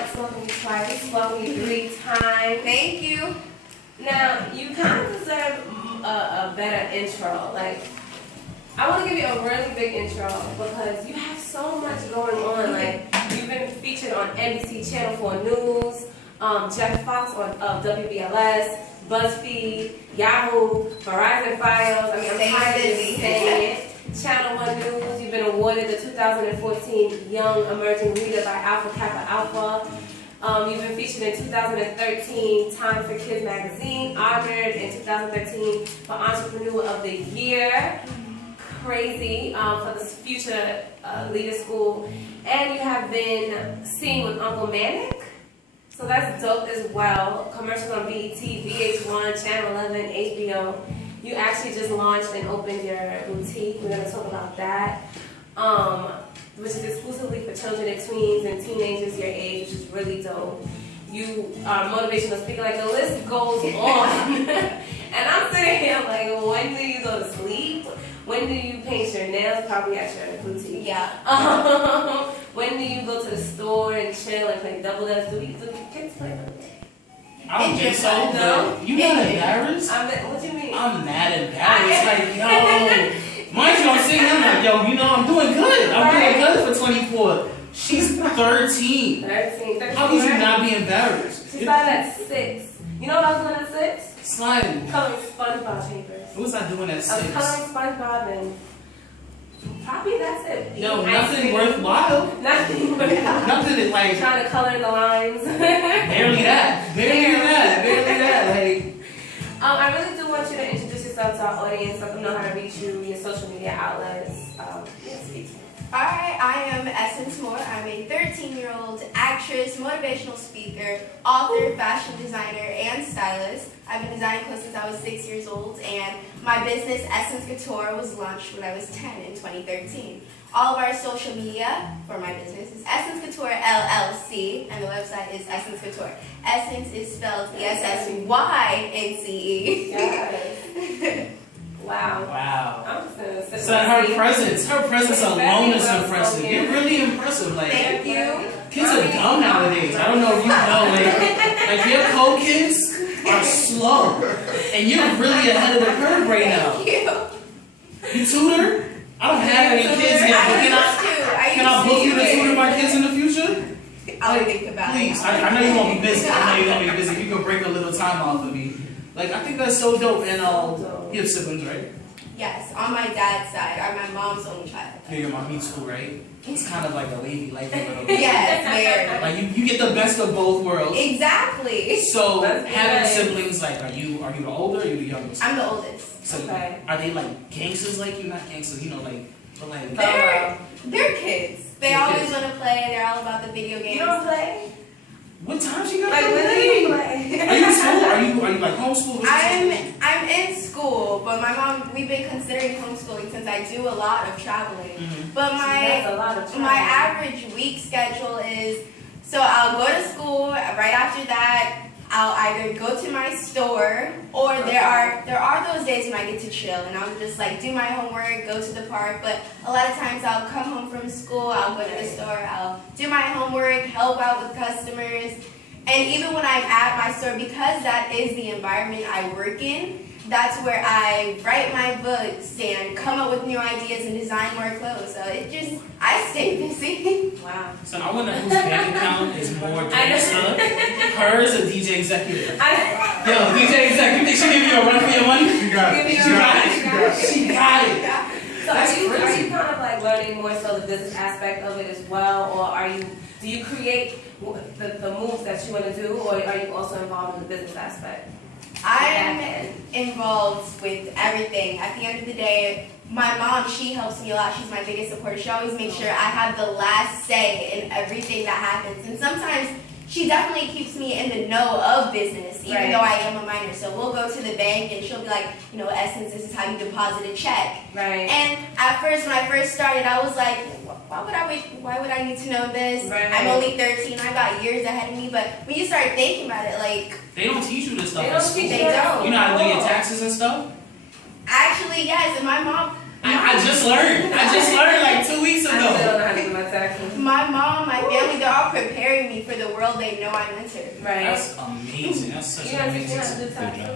once, welcome you twice, welcome you 3 times. Thank you. Now, you kind of deserve a better intro. Like, I want to give you a really big intro because you have so much going on. Like, you've been featured on NBC Channel 4 News, Jeff Fox on WBLS, BuzzFeed, Yahoo, Verizon Files. I mean, I'm tired of saying it. Channel 1 News, you've been awarded the 2014 Young Emerging Leader by Alpha Kappa Alpha. You've been featured in 2013 Time for Kids magazine, honored in 2013 for Entrepreneur of the Year. Crazy for the Future Leader School. And you have been seen with Uncle Manic. So that's dope as well. Commercials on BET, VH1, Channel 11, HBO. You actually just launched and opened your boutique. We're going to talk about that. Which is exclusively for children and tweens and teenagers your age, which is really dope. You are a motivational speaker. Like, the list goes on. And I'm sitting here like, when do you go to sleep? When do you paint your nails? Probably at your boutique. Yeah. When do you go to the store and chill and play double dutch? Do kids play double dutch? I don't think so. No. You not embarrassed? What do you mean? I'm mad embarrassed. Like, yo. Mind you, I'm sitting here like, yo, you know, I'm doing good. I'm doing good for 24. She's 13. 13. How could you not be embarrassed? She started at 6. You know what I was doing at 6? Sliding. Coloring SpongeBob papers. What was I doing at 6? I was coloring SpongeBob and probably that's it. Yo, nothing worthwhile. Nothing worthwhile. Nothing that, like, Trying to color the lines. barely that. Barely that. Barely that. Like, I really do want you to introduce yourself to our audience, let them know how to reach you, your social media outlets. Speak to me. Alright, I am Essynce Moore. I'm a 13-year-old actress, motivational speaker, author, fashion designer, and stylist. I've been designing clothes since I was 6 years old, and my business, Essynce Couture, was launched when I was 10 in 2013. All of our social media for my business is Essynce Couture LLC, and the website is Essynce Couture. Essynce is spelled ESSYNCE. Yes. Wow. wow. I'm just gonna sit So her presence alone is impressive. You're really impressive. Like, Thank you. kids are dumb nowadays. I don't know if you know. Like your co-kids are slow, and you're really ahead of the curve right now. Thank you. You tutor? I don't have any kids yet, but can I book you to tutor my kids in the future? I'll think about Please. it. I know you won't be busy. I know you won't be busy. You can break a little time off of me. Like, I think that's so dope. And you have siblings, right? Yes, on my dad's side. I'm my mom's only child. Yeah, your mom, me too, right? It's kind of like a lady, like a little bit. Yes, very. Like you get the best of both worlds. Exactly. So That's having nice. siblings, like, are you the older or are you the youngest? I'm the oldest. So Okay. are they like gangsters like you? Not gangsters, you know, like, but like. They're kids. They They're always kids. want to play. They're all about the video games. You don't play? What time you got? Like, when do you play? Are you in school? Are you like homeschooled? I'm in school, but my mom, we've been considering homeschooling since I do a lot of traveling. Mhm. But That's a lot of travel. my average week schedule is, so I'll go to school. Right after that, I'll either go to my store, or there are those days when I get to chill and I'll just like do my homework, go to the park. But a lot of times I'll come home from school, I'll go to the store, I'll do my homework, help out with customers. And even when I'm at my store, because that is the environment I work in, that's where I write my books and come up with new ideas and design more clothes. So I stay busy. Wow. So I wonder whose bank account is more gangster. Hers or DJ Executive? Yo, DJ Executive, think she give you a run for your money? She got it. Give me She a got run. it. She got it. So That's are you crazy. kind of like learning more so the business aspect of it as well, or do you create the moves that you want to do, or are you also involved in the business aspect? I'm involved with everything. At the end of the day, my mom, she helps me a lot. She's my biggest supporter. She always makes sure I have the last say in everything that happens. And sometimes she definitely keeps me in the know of business, even Right. though I am a minor. So we'll go to the bank and she'll be like, you know, Essynce, this is how you deposit a check. Right. And at first, when I first started, I was like, why would I need to know this? Right. I'm only 13. I got years ahead of me. But when you start thinking about it, like, They don't teach you this stuff. They in don't school. teach They don't. You know how to do your taxes and stuff? actually, yes. And my mom, I just learned. I just learned like 2 weeks I still ago. don't know how to do my taxes. my mom, my family, they're all are preparing me for the world they know I'm entering. Right. That's amazing. That's such an amazing Good job.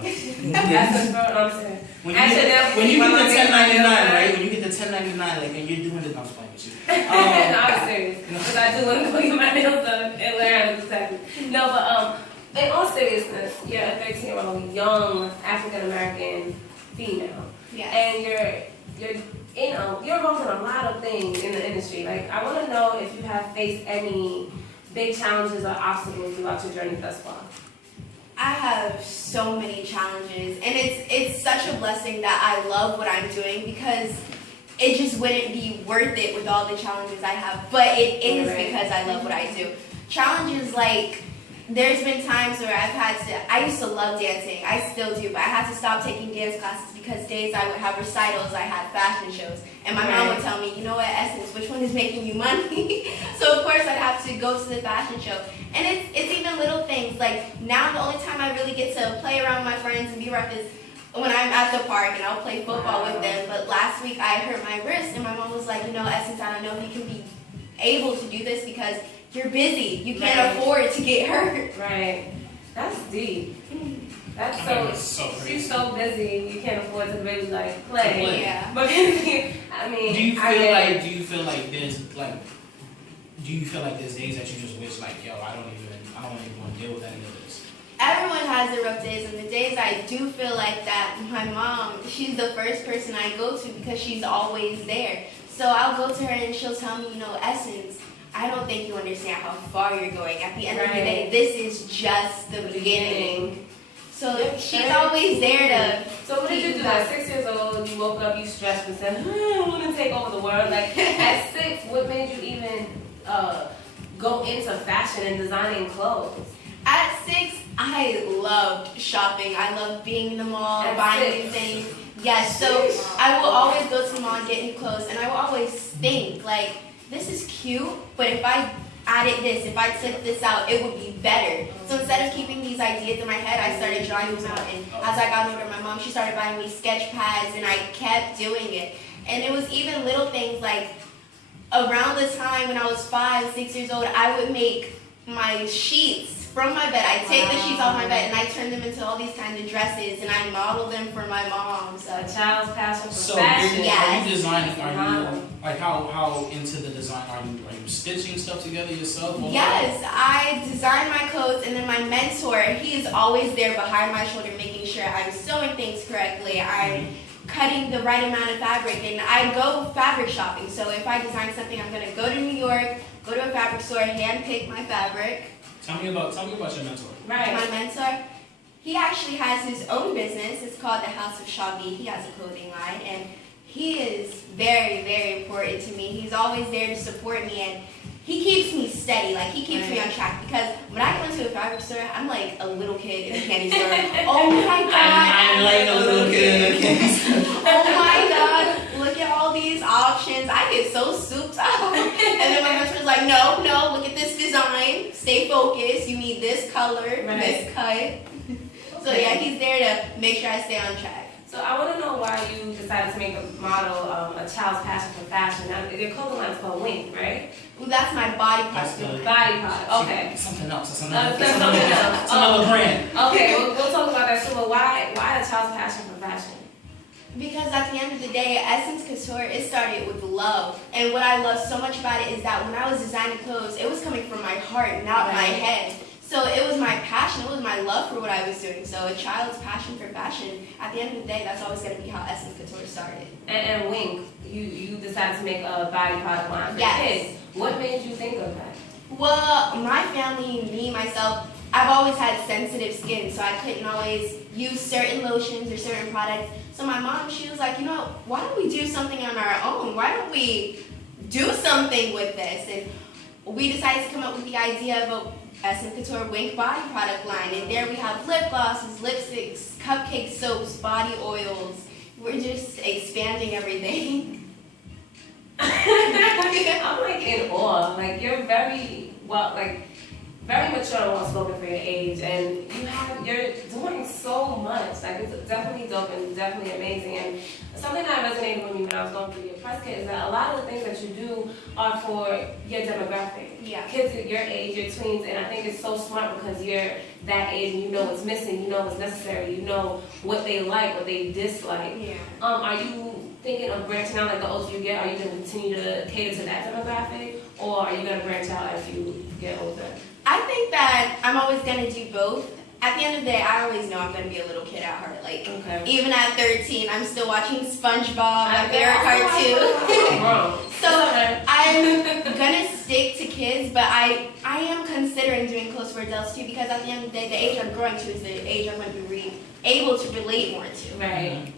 That's what I'm saying. When you get the 1099, right? When you get the 1099, like, and you're doing it, I'm playing with you. No, I'm serious. Because I do want to go get my nails done and learn how to do tattoo. No, but in all seriousness, you're a 13-year-old young African American female, Yes. and you're you're involved in a lot of things in the industry. Like, I want to know if you have faced any big challenges or obstacles throughout your journey thus far. I have so many challenges, and it's such a blessing that I love what I'm doing because it just wouldn't be worth it with all the challenges I have. But it is because I love what I do. Challenges like, there's been times where I used to love dancing, I still do, but I had to stop taking dance classes because days I would have recitals, I had fashion shows, and my mom would tell me, you know what, Essynce, which one is making you money? So of course I'd have to go to the fashion show. And it's even little things, like now the only time I really get to play around with my friends and be rough is when I'm at the park and I'll play football with them. But last week I hurt my wrist and my mom was like, you know, Essynce, I don't know if you can be able to do this because you're busy. You can't afford to get hurt. Right. That's deep. That's so crazy. She's so busy, you can't afford to really like play. Yeah. But I mean, Do you feel like there's days that you just wish like, yo, I don't even want to deal with any of this? Everyone has their rough days, and the days I do feel like that, my mom, she's the first person I go to because she's always there. So I'll go to her and she'll tell me, you know, Essynce, I don't think you understand how far you're going. At the end of the day, this is just the beginning. So she's always there to. So what did you do? At 6 years old, you woke up, you stressed and said, I want to take over the world. Like at 6, what made you even go into fashion and designing clothes? At 6, I loved shopping. I loved being in the mall, buying new things. Yes, so I will always go to the mall and get new clothes, and I will always think like, this is cute, but if I added this, if I took this out, it would be better. So instead of keeping these ideas in my head, I started drawing them out. And as I got older, my mom, she started buying me sketch pads, and I kept doing it. And it was even little things like, around the time when I was 5, 6 years old, I would make my sheets from my bed. I take the sheets off my bed and I turn them into all these kinds of dresses, and I model them for my mom. So a child's passion for So fashion. are you designing? Are you like how into the design? Are you stitching stuff together yourself? yes, I design my clothes, and then my mentor, he is always there behind my shoulder, making sure I'm sewing things correctly. I'm cutting the right amount of fabric, and I go fabric shopping. So if I design something, I'm gonna go to New York, go to a fabric store, hand pick my fabric. Tell me about your mentor. Right. My mentor, he actually has his own business. It's called the House of Shabi. He has a clothing line, and he is very, very important to me. He's always there to support me, and he keeps me steady. Like, he keeps me on track, because when I go into a fabric store, I'm like a little kid in a candy store. Oh my God. I'm like a little kid in a candy store. Oh my God, look at all these options. I get so souped up. And then my mentor's like, no, look at this design. Stay focused. You need this color, this cut. So yeah, he's there to make sure I stay on track. So I want to know why you decided to make a model a child's passion for fashion. Now, your clothing line is called Wink, right? Well, that's my body costume. Body product. Okay. Something else. It's That's another something else. It's another brand. Okay, we'll talk about that soon. But why a child's passion for fashion? Because at the end of the day, Essynce Couture, it started with love. And what I love so much about it is that when I was designing clothes, it was coming from my heart, not my head. So it was my passion, it was my love for what I was doing. So a child's passion for fashion, at the end of the day, that's always going to be how Essynce Couture started. And Wink, you decided to make a body product line for kids. What made you think of that? Well, my family, me, myself, I've always had sensitive skin, so I couldn't always use certain lotions or certain products. So my mom, she was like, you know, why don't we do something on our own? Why don't we do something with this? And we decided to come up with the idea of a Essynce Couture Wink body product line. And there we have lip glosses, lipsticks, cupcake soaps, body oils. We're just expanding everything. I'm like in awe. Like, you're very, well, like, very mature and well spoken for your age, and you're doing so much. Like, it's definitely dope and definitely amazing. And something that resonated with me when I was going through your press kit is that a lot of the things that you do are for your demographic. Yeah. Kids at your age, your tweens, and I think it's so smart because you're that age and you know what's missing, you know what's necessary, you know what they like, what they dislike. Yeah. Are you thinking of branching out? Like, the older you get, are you going to continue to cater to that demographic, or are you going to branch out as you get older? I think that I'm always going to do both. At the end of the day, I always know I'm going to be a little kid at heart. Like, even at 13, I'm still watching SpongeBob, my favorite cartoon. So I'm going to stick to kids, but I am considering doing clothes for adults too, because at the end of the day, the age I'm growing to is the age I'm going to be able to relate more to. Right.